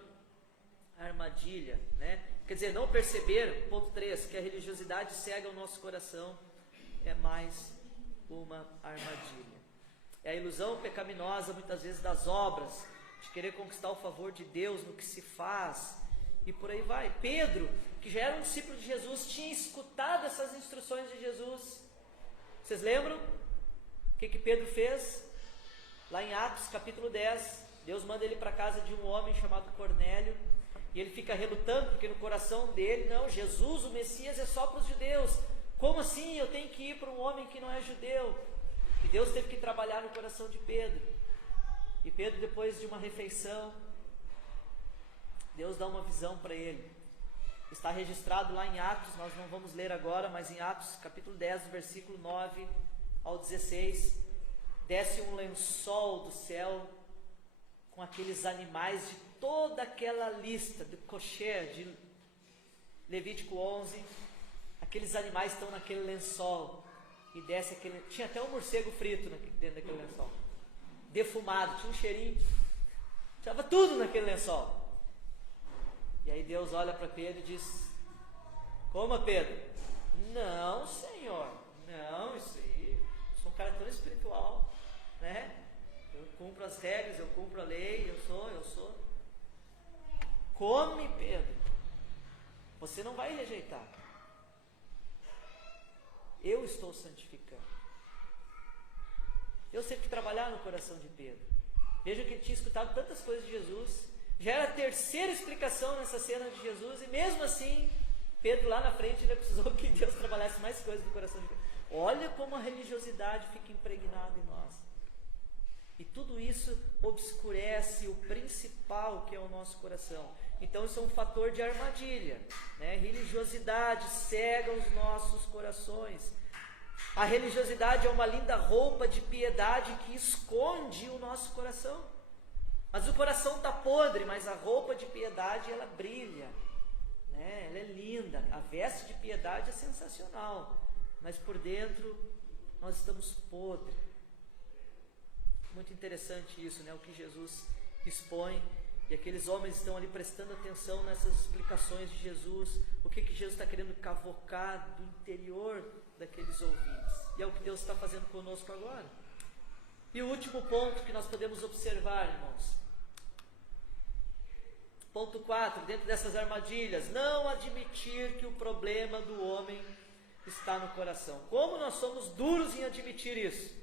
armadilha, né? Quer dizer, não perceber, ponto 3, que a religiosidade cega o nosso coração é mais uma armadilha. É a ilusão pecaminosa muitas vezes das obras, de querer conquistar o favor de Deus no que se faz, e por aí vai. Pedro, que já era um discípulo de Jesus, tinha escutado essas instruções de Jesus. Vocês lembram? O que Pedro fez? Lá em Atos capítulo 10, Deus manda ele para a casa de um homem chamado Cornélio, e ele fica relutando, porque no coração dele, não, Jesus, o Messias, é só para os judeus. Como assim eu tenho que ir para um homem que não é judeu? E Deus teve que trabalhar no coração de Pedro. E Pedro, depois de uma refeição, Deus dá uma visão para ele. Está registrado lá em Atos, nós não vamos ler agora, mas em Atos capítulo 10, versículo 9 ao 16, desce um lençol do céu com aqueles animais de toda aquela lista do kosher, de Levítico 11, aqueles animais estão naquele lençol, e desce aquele, tinha até um morcego frito dentro daquele lençol, defumado, tinha um cheirinho, estava tudo naquele lençol. E aí Deus olha para Pedro e diz: coma, Pedro. Não, Senhor, não, isso aí, eu sou um cara tão espiritual, né? Eu cumpro as regras, eu cumpro a lei, eu sou. Come, Pedro. Você não vai rejeitar. Eu estou santificando. Deus teve que trabalhar no coração de Pedro. Veja que ele tinha escutado tantas coisas de Jesus. Já era a terceira explicação nessa cena de Jesus, e mesmo assim, Pedro lá na frente ainda precisou que Deus trabalhasse mais coisas no coração de Pedro. Olha como a religiosidade fica impregnada em nós. E tudo isso obscurece o principal, que é o nosso coração. Então isso é um fator de armadilha, né? Religiosidade cega os nossos corações. A religiosidade é uma linda roupa de piedade que esconde o nosso coração. Mas o coração está podre, mas a roupa de piedade ela brilha, né? Ela é linda, a veste de piedade é sensacional, mas por dentro nós estamos podres. Muito interessante isso, né? O que Jesus expõe, e aqueles homens estão ali prestando atenção nessas explicações de Jesus, o que Jesus está querendo cavocar do interior daqueles ouvintes, e é o que Deus está fazendo conosco agora. E o último ponto que nós podemos observar, irmãos, ponto 4, dentro dessas armadilhas: não admitir que o problema do homem está no coração. Como nós somos duros em admitir isso?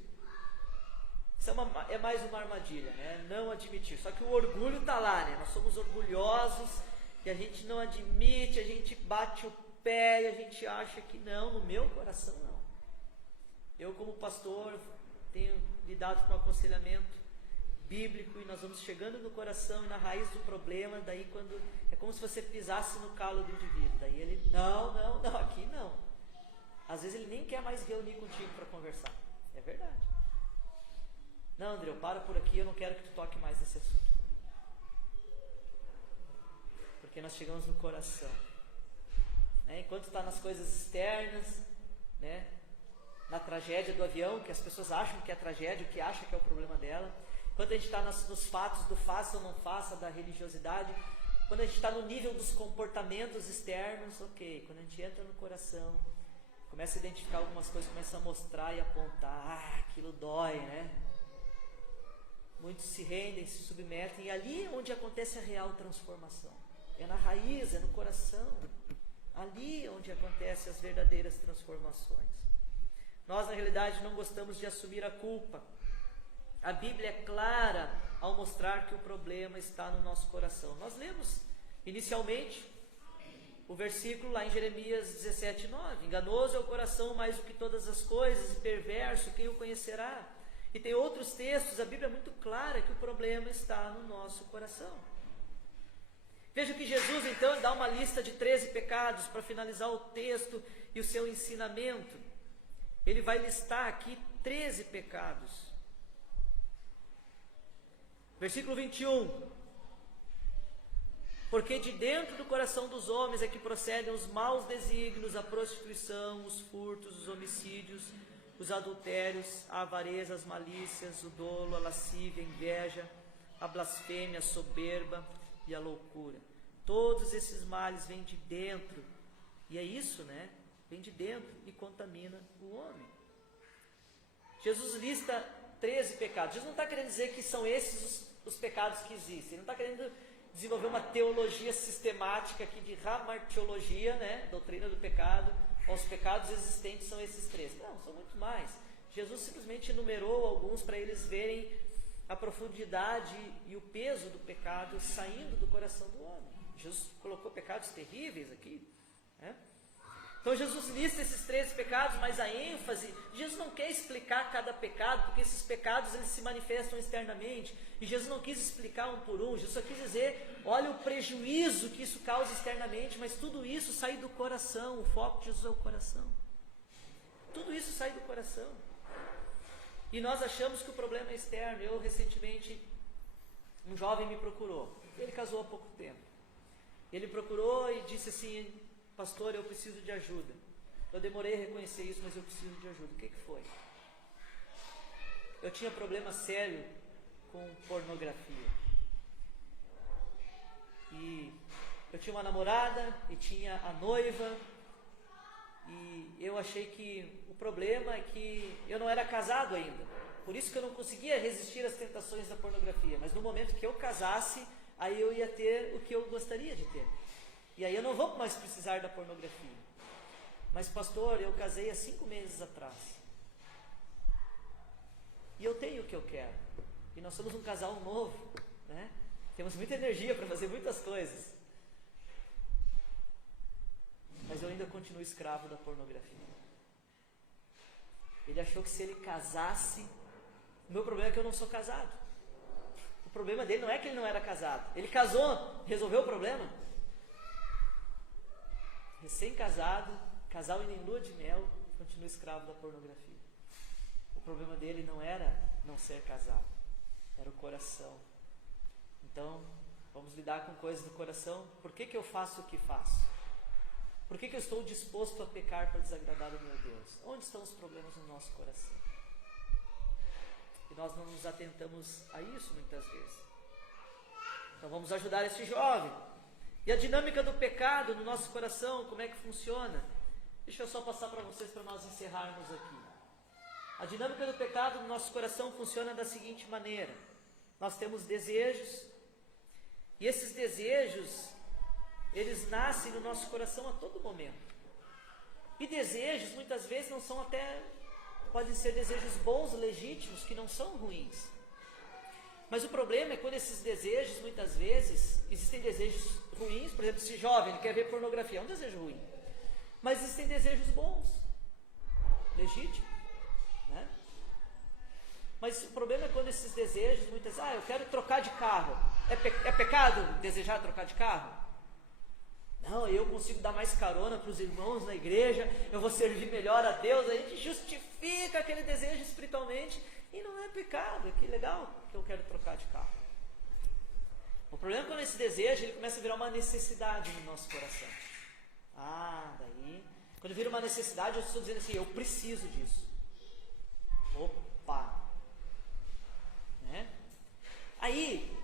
Isso é mais uma armadilha, né? Não admitir. Só que o orgulho está lá, né? Nós somos orgulhosos e a gente não admite, a gente bate o pé e a gente acha que não, no meu coração não. Eu, como pastor, tenho lidado com aconselhamento bíblico e nós vamos chegando no coração e na raiz do problema. Daí quando é como se você pisasse no calo do indivíduo. Daí ele, não, aqui não. Às vezes ele nem quer mais reunir contigo para conversar. É verdade. Não, André, para por aqui, eu não quero que tu toque mais nesse assunto. Porque nós chegamos no coração, né? Enquanto está nas coisas externas, né? Na tragédia do avião, que as pessoas acham que é tragédia, que acham que é o problema dela. Enquanto a gente está nos fatos do faça ou não faça, da religiosidade, quando a gente está no nível dos comportamentos externos, ok. Quando a gente entra no coração, começa a identificar algumas coisas, começa a mostrar e apontar, aquilo dói, né? Muitos se rendem, se submetem, e ali é onde acontece a real transformação. É na raiz, é no coração. Ali é onde acontecem as verdadeiras transformações. Nós, na realidade, não gostamos de assumir a culpa. A Bíblia é clara ao mostrar que o problema está no nosso coração. Nós lemos inicialmente o versículo lá em Jeremias 17:9. Enganoso é o coração mais do que todas as coisas, e perverso, quem o conhecerá? E tem outros textos, a Bíblia é muito clara que o problema está no nosso coração. Veja que Jesus então dá uma lista de 13 pecados para finalizar o texto e o seu ensinamento. Ele vai listar aqui 13 pecados. Versículo 21. Porque de dentro do coração dos homens é que procedem os maus desígnios, a prostituição, os furtos, os homicídios, os adultérios, a avareza, as malícias, o dolo, a lascívia, a inveja, a blasfêmia, a soberba e a loucura. Todos esses males vêm de dentro, e é isso, né? Vem de dentro e contamina o homem. Jesus lista 13 pecados. Jesus não está querendo dizer que são esses os pecados que existem. Ele não está querendo desenvolver uma teologia sistemática aqui de ramartiologia, né? Doutrina do pecado. Os pecados existentes são esses 13. Não, são muito mais. Jesus simplesmente enumerou alguns para eles verem a profundidade e o peso do pecado saindo do coração do homem. Jesus colocou pecados terríveis aqui, né? Então Jesus lista esses 13 pecados, mas a ênfase, Jesus não quer explicar cada pecado, porque esses pecados eles se manifestam externamente, e Jesus não quis explicar um por um. Jesus só quis dizer, olha o prejuízo que isso causa externamente, mas tudo isso sai do coração. O foco de Jesus é o coração. Tudo isso sai do coração. E nós achamos que o problema é externo. Eu recentemente, um jovem me procurou, ele casou há pouco tempo. Ele procurou e disse assim: pastor, eu preciso de ajuda. Eu demorei a reconhecer isso, mas eu preciso de ajuda. O que foi? Eu tinha problema sério com pornografia. E eu tinha uma namorada e tinha a noiva. E eu achei que o problema é que eu não era casado ainda. Por isso que eu não conseguia resistir às tentações da pornografia. Mas no momento que eu casasse, aí eu ia ter o que eu gostaria de ter. E aí eu não vou mais precisar da pornografia. Mas pastor, eu casei há 5 meses atrás. E eu tenho o que eu quero. E nós somos um casal novo, né? Temos muita energia para fazer muitas coisas. Mas eu ainda continuo escravo da pornografia. Ele achou que se ele casasse... O meu problema é que eu não sou casado. O problema dele não é que ele não era casado. Ele casou, resolveu o problema? Recém-casado, casal em lua de mel, continua escravo da pornografia. O problema dele não era não ser casado, era o coração. Então, vamos lidar com coisas do coração. Por que eu faço o que faço? Por que eu estou disposto a pecar para desagradar o meu Deus? Onde estão os problemas no nosso coração? E nós não nos atentamos a isso muitas vezes. Então vamos ajudar esse jovem. E a dinâmica do pecado no nosso coração, como é que funciona? Deixa eu só passar para vocês para nós encerrarmos aqui. A dinâmica do pecado no nosso coração funciona da seguinte maneira. Nós temos desejos, e esses desejos, eles nascem no nosso coração a todo momento. E desejos, muitas vezes, não são até... podem ser desejos bons, legítimos, que não são ruins. Mas o problema é quando esses desejos, muitas vezes, existem desejos ruins. Por exemplo, esse jovem, ele quer ver pornografia, é um desejo ruim. Mas existem desejos bons, legítimos, né? Mas o problema é quando esses desejos, muitas vezes, eu quero trocar de carro. É pecado desejar trocar de carro? Não, eu consigo dar mais carona para os irmãos na igreja, eu vou servir melhor a Deus. A gente justifica aquele desejo espiritualmente e não é pecado. Que legal que eu quero trocar de carro. O problema é quando esse desejo ele começa a virar uma necessidade no nosso coração. Daí, quando vira uma necessidade, eu estou dizendo assim, eu preciso disso. Opa! Né? Aí,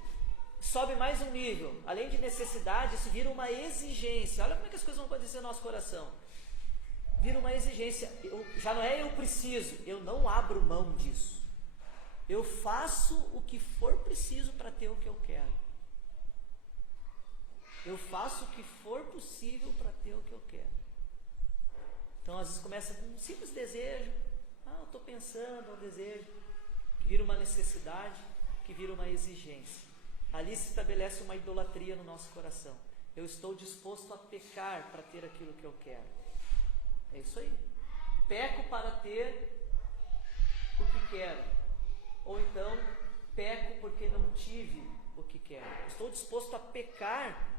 sobe mais um nível. Além de necessidade, isso vira uma exigência. Olha como é que as coisas vão acontecer no nosso coração. Vira uma exigência. Já não é eu preciso, eu não abro mão disso. Eu faço o que for preciso para ter o que eu quero. Eu faço o que for possível para ter o que eu quero. Então, às vezes começa com um simples desejo. Eu estou pensando, é um desejo. Que vira uma necessidade, que vira uma exigência. Ali se estabelece uma idolatria no nosso coração. Eu estou disposto a pecar para ter aquilo que eu quero. É isso aí. Peco para ter o que quero. Ou então, peco porque não tive o que quero. Estou disposto a pecar.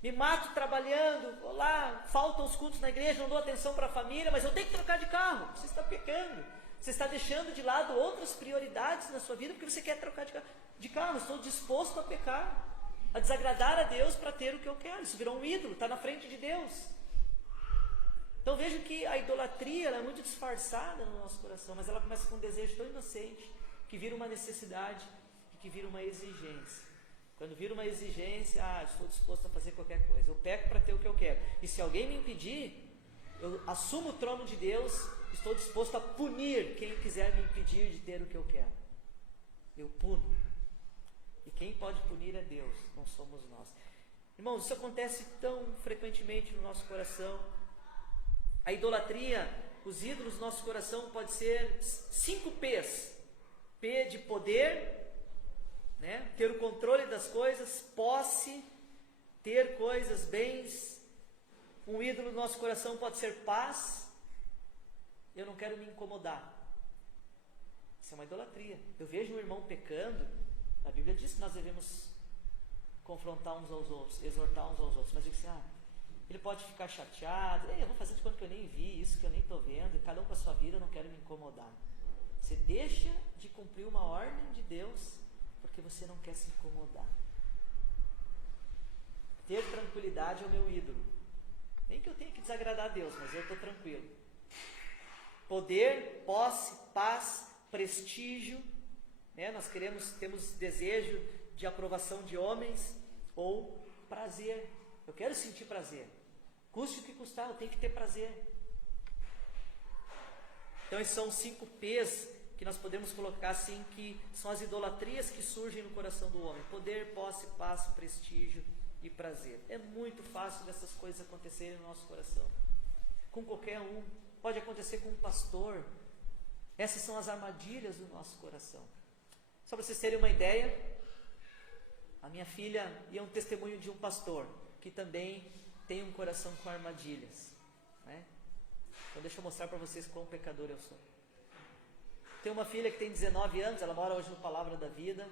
Me mato trabalhando, vou lá, faltam os cultos na igreja, não dou atenção para a família, mas eu tenho que trocar de carro. Você está pecando. Você está deixando de lado outras prioridades na sua vida porque você quer trocar de carro. Estou disposto a pecar, a desagradar a Deus para ter o que eu quero. Isso virou um ídolo, está na frente de Deus. Então vejam que a idolatria ela é muito disfarçada no nosso coração, mas ela começa com um desejo tão inocente que vira uma necessidade e que vira uma exigência. Quando vira uma exigência, estou disposto a fazer qualquer coisa. Eu peco para ter o que eu quero. E se alguém me impedir, eu assumo o trono de Deus, estou disposto a punir quem quiser me impedir de ter o que eu quero. Eu puno. E quem pode punir é Deus, não somos nós. Irmãos, isso acontece tão frequentemente no nosso coração. A idolatria, os ídolos do nosso coração pode ser 5 P's. P de poder, né? Ter o controle das coisas, posse, ter coisas, bens. Um ídolo do nosso coração pode ser paz. Eu não quero me incomodar. Isso é uma idolatria. Eu vejo um irmão pecando, a Bíblia diz que nós devemos confrontar uns aos outros, exortar uns aos outros, mas diz assim, ele pode ficar chateado, eu vou fazer de conta que eu nem vi isso, que eu nem estou vendo, e cada um com a sua vida, eu não quero me incomodar. Você deixa de cumprir uma ordem de Deus, porque você não quer se incomodar. Ter tranquilidade é o meu ídolo. Nem que eu tenha que desagradar a Deus, mas eu estou tranquilo. Poder, posse, paz, prestígio, né? Nós temos desejo de aprovação de homens, ou prazer. Eu quero sentir prazer. Custe o que custar, eu tenho que ter prazer. Então esses são 5 P's que nós podemos colocar assim, que são as idolatrias que surgem no coração do homem. Poder, posse, paz, prestígio e prazer. É muito fácil dessas coisas acontecerem no nosso coração. Com qualquer um. Pode acontecer com um pastor. Essas são as armadilhas do nosso coração. Só para vocês terem uma ideia, a minha filha é um testemunho de um pastor que também tem um coração com armadilhas, né? Então deixa eu mostrar para vocês quão pecador eu sou. Tenho uma filha que tem 19 anos, ela mora hoje no Palavra da Vida.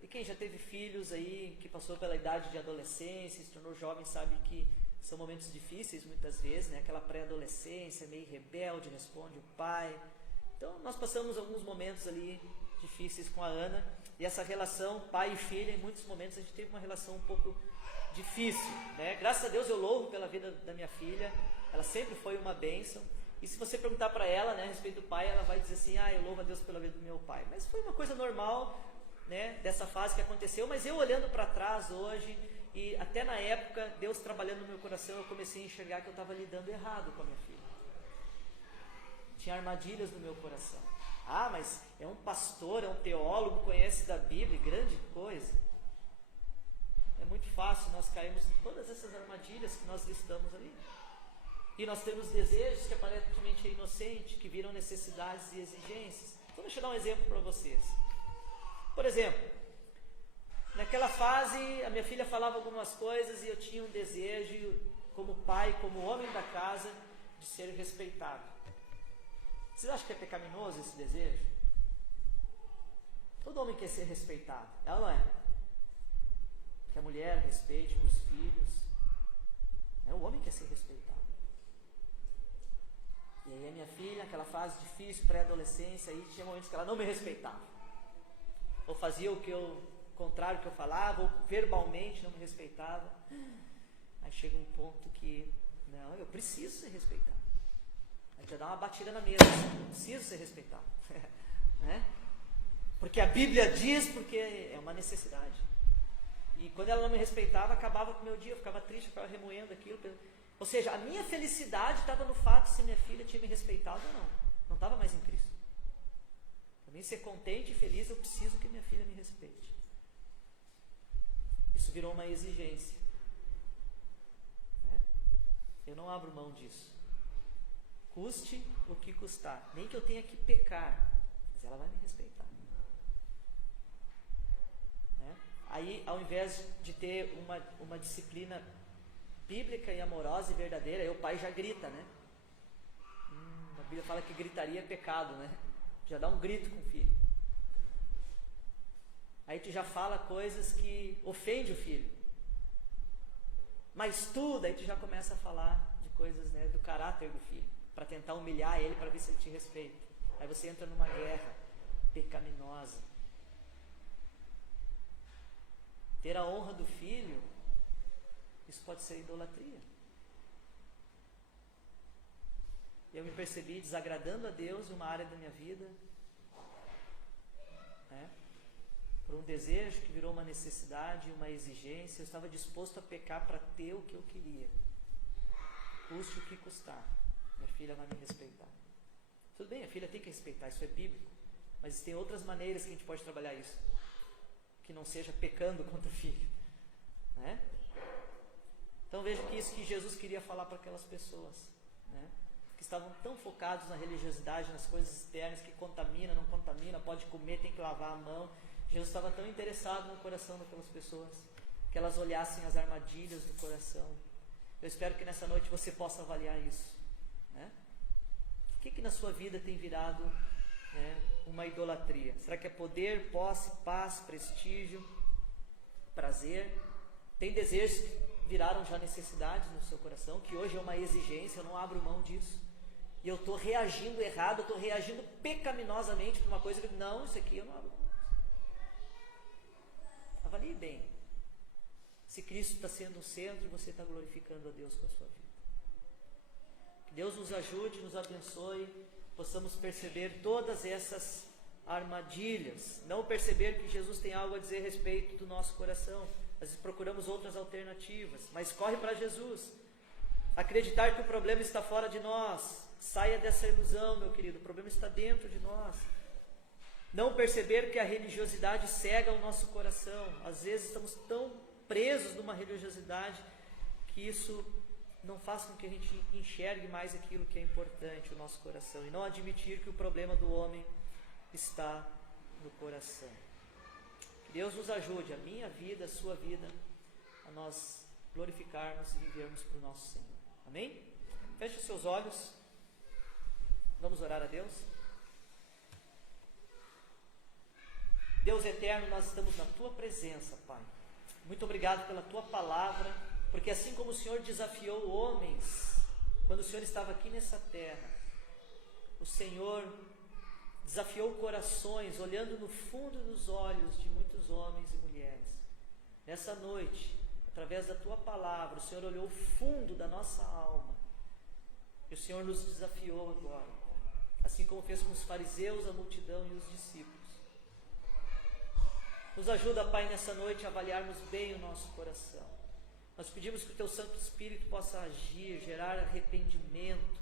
E quem já teve filhos aí, que passou pela idade de adolescência, se tornou jovem, sabe que são momentos difíceis muitas vezes, né? Aquela pré-adolescência, meio rebelde, responde o pai. Então nós passamos alguns momentos ali difíceis com a Ana. E essa relação pai e filha, em muitos momentos a gente teve uma relação um pouco difícil, né? Graças a Deus eu louvo pela vida da minha filha. Ela sempre foi uma bênção. E se você perguntar para ela, né, a respeito do pai, ela vai dizer assim, eu louvo a Deus pela vida do meu pai. Mas foi uma coisa normal, né, dessa fase que aconteceu. Mas eu olhando para trás hoje, e até na época, Deus trabalhando no meu coração, eu comecei a enxergar que eu estava lidando errado com a minha filha. Tinha armadilhas no meu coração. Mas é um pastor, é um teólogo, conhece da Bíblia, grande coisa. É muito fácil nós cairmos em todas essas armadilhas que nós listamos ali. E nós temos desejos que aparentemente é inocente, que viram necessidades e exigências. Então deixa eu dar um exemplo para vocês. Por exemplo, naquela fase a minha filha falava algumas coisas e eu tinha um desejo, como pai, como homem da casa, de ser respeitado. Vocês acham que é pecaminoso esse desejo? Todo homem quer ser respeitado, ela não é? Que a mulher respeite os filhos. O homem quer ser respeitado. E aí a minha filha, naquela fase difícil, pré-adolescência, aí tinha momentos que ela não me respeitava. Ou fazia o contrário que eu falava, ou verbalmente não me respeitava. Aí chega um ponto que, não, eu preciso ser respeitado. Aí já dá uma batida na mesa, eu preciso ser respeitado. Né? Porque a Bíblia diz, porque é uma necessidade. E quando ela não me respeitava, acabava com o meu dia, eu ficava triste, eu ficava remoendo aquilo. Ou seja, a minha felicidade estava no fato se minha filha tinha me respeitado ou não. Não estava mais em Cristo. Para mim ser contente e feliz, eu preciso que minha filha me respeite. Isso virou uma exigência. Né? Eu não abro mão disso. Custe o que custar. Nem que eu tenha que pecar, mas ela vai me respeitar. Né? Aí, ao invés de ter uma disciplina bíblica e amorosa e verdadeira, aí o pai já grita, né? A Bíblia fala que gritaria é pecado, né? Já dá um grito com o filho. Aí tu já fala coisas que ofendem o filho. Mas tudo, aí tu já começa a falar de coisas, né, do caráter do filho, para tentar humilhar ele, para ver se ele te respeita. Aí você entra numa guerra pecaminosa. Ter a honra do filho, isso pode ser idolatria. Eu me percebi desagradando a Deus em uma área da minha vida, né? Por um desejo que virou uma necessidade, uma exigência. Eu estava disposto a pecar para ter o que eu queria, custe o que custar. Minha filha vai me respeitar. Tudo bem, a filha tem que respeitar, isso é bíblico, mas tem outras maneiras que a gente pode trabalhar isso, que não seja pecando contra o filho, né? Então veja que isso que Jesus queria falar para aquelas pessoas, né? Que estavam tão focados na religiosidade, nas coisas externas, que contamina, não contamina, pode comer, tem que lavar a mão. Jesus estava tão interessado no coração daquelas pessoas, que elas olhassem as armadilhas do coração. Eu espero que nessa noite você possa avaliar isso, né? O que na sua vida tem virado, né, uma idolatria? Será que é poder, posse, paz, prestígio, prazer? Tem desejos que viraram já necessidades no seu coração, que hoje é uma exigência, eu não abro mão disso. E eu estou reagindo errado, eu estou reagindo pecaminosamente para uma coisa que, não, isso aqui eu não abro mão. Avalie bem se Cristo está sendo o centro e você está glorificando a Deus com a sua vida. Que Deus nos ajude, nos abençoe, possamos perceber todas essas armadilhas, não perceber que Jesus tem algo a dizer a respeito do nosso coração. Às vezes procuramos outras alternativas, mas corre para Jesus. Acreditar que o problema está fora de nós. Saia dessa ilusão, meu querido, o problema está dentro de nós. Não perceber que a religiosidade cega o nosso coração. Às vezes estamos tão presos numa religiosidade que isso não faz com que a gente enxergue mais aquilo que é importante, o nosso coração, e não admitir que o problema do homem está no coração. Que Deus nos ajude, a minha vida, a sua vida, a nós glorificarmos e vivermos para o nosso Senhor. Amém? Feche os seus olhos. Vamos orar a Deus. Deus eterno, nós estamos na Tua presença, Pai. Muito obrigado pela Tua palavra, porque assim como o Senhor desafiou homens, quando o Senhor estava aqui nessa terra, o Senhor desafiou corações, olhando no fundo dos olhos de muitos homens e mulheres. Nessa noite, através da Tua palavra, o Senhor olhou o fundo da nossa alma, e o Senhor nos desafiou agora, assim como fez com os fariseus, a multidão e os discípulos. Nos ajuda, Pai, nessa noite a avaliarmos bem o nosso coração. Nós pedimos que o Teu Santo Espírito possa agir, gerar arrependimento,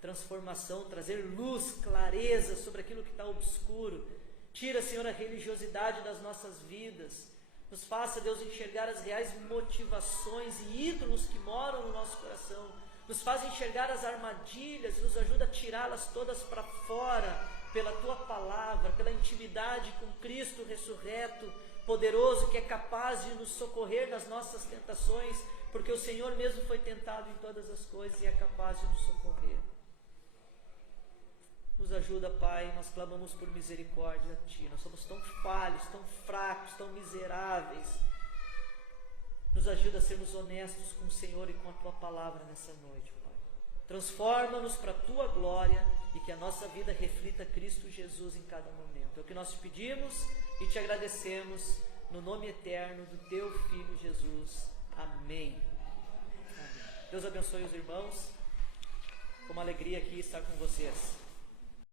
transformação, trazer luz, clareza sobre aquilo que está obscuro. Tira, Senhor, a religiosidade das nossas vidas. Nos faça, Deus, enxergar as reais motivações e ídolos que moram no nosso coração. Nos faz enxergar as armadilhas e nos ajuda a tirá-las todas para fora, pela Tua palavra, pela intimidade com Cristo ressurreto, poderoso, que é capaz de nos socorrer nas nossas tentações, porque o Senhor mesmo foi tentado em todas as coisas e é capaz de nos socorrer. Nos ajuda, Pai, nós clamamos por misericórdia a Ti. Nós somos tão falhos, tão fracos, tão miseráveis. Nos ajuda a sermos honestos com o Senhor e com a Tua palavra nessa noite, Pai. Transforma-nos para a Tua glória e que a nossa vida reflita Cristo Jesus em cada momento. É o que nós te pedimos e te agradecemos no nome eterno do Teu Filho Jesus. Amém. Amém. Deus abençoe os irmãos. Foi uma alegria aqui estar com vocês.